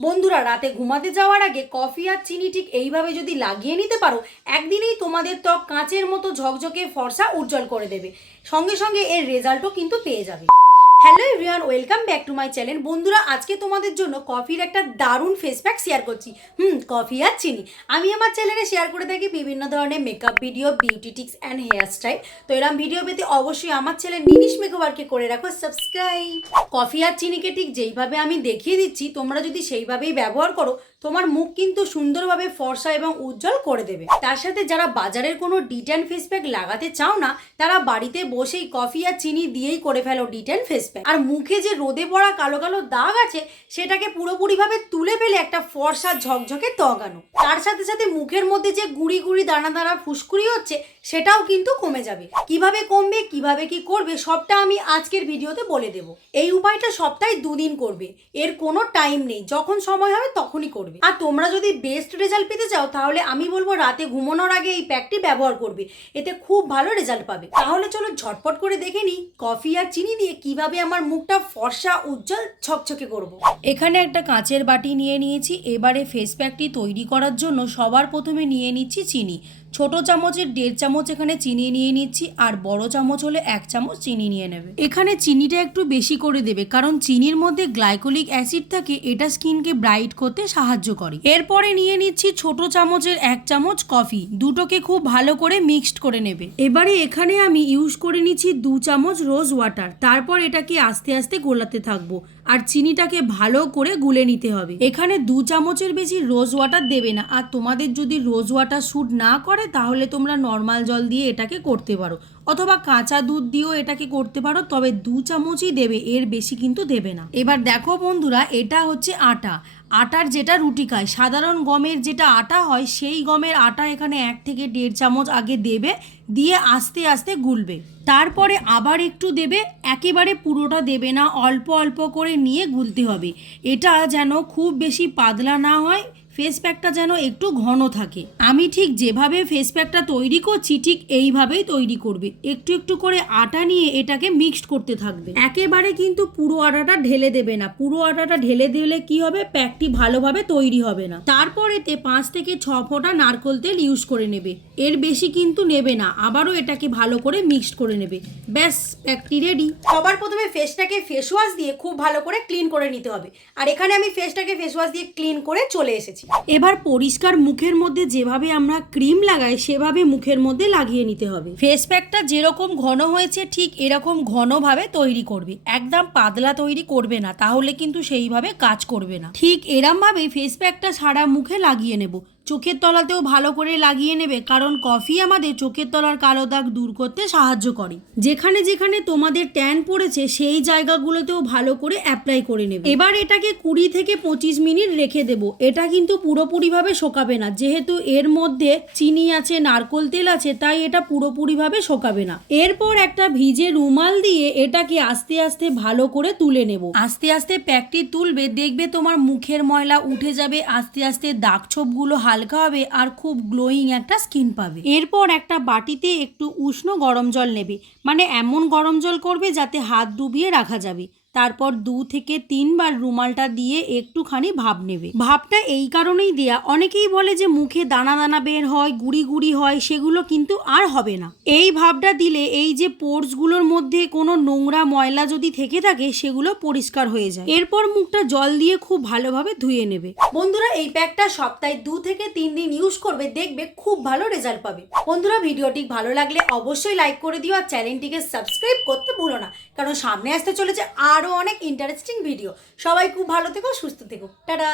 বন্ধুরা, রাতে ঘুমাতে যাওয়ার আগে কফি আর চিনি ঠিক এইভাবে যদি লাগিয়ে নিতে পারো, একদিনেই তোমাদের ত্বক কাঁচের মতো ঝকঝকে ফর্সা উজ্জ্বল করে দেবে। সঙ্গে সঙ্গে এর রেজাল্টও কিন্তু পেয়ে যাবে। Hello everyone welcome back to my channel বন্ধুরা, আজকে তোমাদের জন্য কফির একটা দারুণ ফেস প্যাক শেয়ার করছি। হুম কফি আর চিনি। আমি আমার চ্যানেলে শেয়ার করে থাকি বিভিন্ন ধরনের makeup video beauty tips and hair style তো এরকম ভিডিও পেতে অবশ্যই আমার চ্যানেল নিনিশ মেকওভারকে করে রাখো সাবস্ক্রাইব কফি আর চিনিকে ঠিক যেইভাবে আমি দেখিয়ে দিচ্ছি, তোমরা যদি সেইভাবেই ব্যবহার করো তোমার মুখ কিন্তু সুন্দরভাবে ফর্সা এবং উজ্জ্বল করে দেবে। তার সাথে যারা বাজারের কোনো ডিটেন ফেস প্যাক লাগাতে চাও না, তারা বাড়িতে বসেই কফি আর চিনি দিয়েই করে ফেলো ডিটেন ফেস প্যাক আর মুখে যে রোদে পড়া কালো কালো দাগ আছে, সেটাকে পুরোপুরিভাবে তুলে ফেলে একটা ফর্সা ঝকঝকে তগানো তার সাথে সাথে মুখের মধ্যে যে গুড়ি গুড়ি দানা দানা ফুসকুড়ি হচ্ছে, সেটাও কিন্তু কমে যাবে। কীভাবে কমবে, কীভাবে কি করবে, সবটা আমি আজকের ভিডিওতে বলে দেব। এই উপায়টা সপ্তাহে দুদিন করবে। এর কোনো টাইম নেই। যখন সময় হবে তখনই করবে। আর তোমরা যদি বেস্ট রেজাল্ট পেতে চাও, তাহলে আমি বলব রাতে ঘুমানোর আগে এই প্যাকটি ব্যবহার করবে। এতে খুব ভালো রেজাল্ট পাবে। তাহলে চলো ঝটপট করে দেখে নিই কফি আর চিনি দিয়ে কীভাবে আমার মুখটা ফর্সা, উজ্জ্বল, ছকছকে করব। এখানে একটা কাঁচের বাটি নিয়ে নিয়েছি। এবারে ফেস প্যাকটি তৈরি করার জন্য সবার প্রথমে নিয়ে নিচ্ছি চিনি। ছোট চামচের দেড় চামচ এখানে চিনি নিয়ে নিচ্ছি, আর বড় চামচ হলে এক চামচ চিনি নিয়ে নেবে। এখানে চিনিটা একটু বেশি করে দেবে, কারণ চিনির মধ্যে গ্লাইকোলিক অ্যাসিড থাকে, এটা স্কিনকে ব্রাইট করতে সাহায্য করে। এরপরে নিয়ে নিচ্ছি ছোট চামচের এক চামচ কফি, দুটোকে খুব ভালো করে মিক্সড করে নেবে। এবারে এখানে আমি ইউজ করে নিচ্ছি দু চামচ রোজ ওয়াটার, তারপর এটাকে আস্তে আস্তে গোলাতে থাকব, আর চিনিটাকে ভালো করে গুলে নিতে হবে। এখানে দু চামচের বেশি রোজ ওয়াটার দেবে না, আর তোমাদের যদি রোজ ওয়াটার স্যুট না করে তাহলে তোমরা নর্মাল জল দিয়ে এটাকে করতে পারো। অথবা কাঁচা দুধ দিয়েও এটাকে করতে পারো, তবে দু চামচই দেবে, এর বেশি কিন্তু দেবে না। এবার দেখো বন্ধুরা, এটা হচ্ছে আটা। আটার যেটা রুটি খায়, সাধারণ গমের যেটা আটা হয়, সেই গমের আটা এখানে এক থেকে দেড় চামচ আগে দেবে, দিয়ে আস্তে আস্তে গুলবে। তারপরে আবার একটু দেবে, একেবারে পুরোটা দেবে না, অল্প অল্প করে নিয়ে গুলতে হবে। এটা যেন খুব বেশি পাতলা না হয় ফেস প্যাকটা যেন একটু ঘন থাকে। আমি ঠিক যেভাবে ফেস প্যাকটা তৈরি করছি, ঠিক এইভাবেই তৈরি করবে। একটু একটু করে আটা নিয়ে এটাকে মিক্সড করতে থাকবে। একেবারে কিন্তু পুরো আটাটা ঢেলে দেবে না। পুরো আটাটা ঢেলে দিলে কি হবে? প্যাকটি ভালোভাবে তৈরি হবে না। তারপর এতে পাঁচ থেকে ছ ফোঁটা নারকোল তেল ইউজ করে নেবে। এর বেশি কিন্তু নেবে না। আবারও এটাকে ভালো করে মিক্সড করে নেবে। ব্যাস প্যাকটি রেডি সবার প্রথমে ফেসটাকে ফেস ওয়াশ দিয়ে খুব ভালো করে ক্লিন করে নিতে হবে। আর এখানে আমি ফেসটাকে ফেস ওয়াশ দিয়ে ক্লিন করে চলে এসেছি। এবার পরিষ্কার মুখের মধ্যে যেভাবে আমরা ক্রিম লাগাই, সেভাবে মুখের মধ্যে লাগিয়ে নিতে হবে। ফেস প্যাকটা যেরকম ঘন হয়েছে, ঠিক এরকম ঘনভাবে তৈরি করবে। একদম পাতলা তৈরি করবে না, তাহলে কিন্তু সেইভাবে কাজ করবে না। ঠিক এরমভাবে ফেস প্যাকটা সারা মুখে লাগিয়ে নেব। চোখের তলাতেও ভালো করে লাগিয়ে নেবে, কারণ কফি আমাদের চোখের তলার কালো দাগ দূর করতে সাহায্য করে। যেখানে যেখানে তোমাদের ট্যান পড়েছে, সেই জায়গাগুলোতেও ভালো করে অ্যাপ্লাই করে নেবে। এবার এটাকে কুড়ি থেকে পঁচিশ মিনিট রেখে দেবো। এটা কিন্তু পুরোপুরিভাবে শোকাবে না। যেহেতু এর মধ্যে চিনি আছে, নারকোল তেল আছে, তাই এটা পুরোপুরিভাবে শোকাবে না। এরপর একটা ভিজে রুমাল দিয়ে এটাকে আস্তে আস্তে ভালো করে তুলে নেব। আস্তে আস্তে প্যাকটি তুলবে, দেখবে তোমার মুখের ময়লা উঠে যাবে, আস্তে আস্তে দাগ ছোপগুলো হালকা হবে আর খুব গ্লোয়িং একটা স্কিন পাবে। এরপর একটা বাটিতে একটু উষ্ণ গরম জল নেবে। মানে এমন গরম জল করবে যাতে হাত ডুবিয়ে রাখা যাবে। তারপর দু থেকে তিনবার রুমালটা দিয়ে একটুখানি ভাব নেবে। ভাবটা এই কারণেই দেয়া। অনেকেই বলে যে মুখে দানা দানা বের হয়, গুড়ি গুড়ি হয়, সেগুলো কিন্তু আর হবে না। এই ভাবটা দিলে এই যে পোর্সগুলোর মধ্যে কোনো নোংরা ময়লা যদি থেকে থাকে, সেগুলো পরিষ্কার হয়ে যায়। এরপর মুখটা জল দিয়ে খুব ভালোভাবে ধুয়ে নেবে। বন্ধুরা, এই প্যাকটা সপ্তাহে দু থেকে তিন দিন ইউজ করবে, দেখবে খুব ভালো রেজাল্ট পাবে। বন্ধুরা, ভিডিওটি ভালো লাগলে অবশ্যই লাইক করে দিও আর চ্যানেলটিকে সাবস্ক্রাইব করতে ভুলো না, কারণ সামনে আসতে চলেছে আরও অনেক ইন্টারেস্টিং ভিডিও সবাই খুব ভালো থেকো সুস্থ থেকো। টাটা!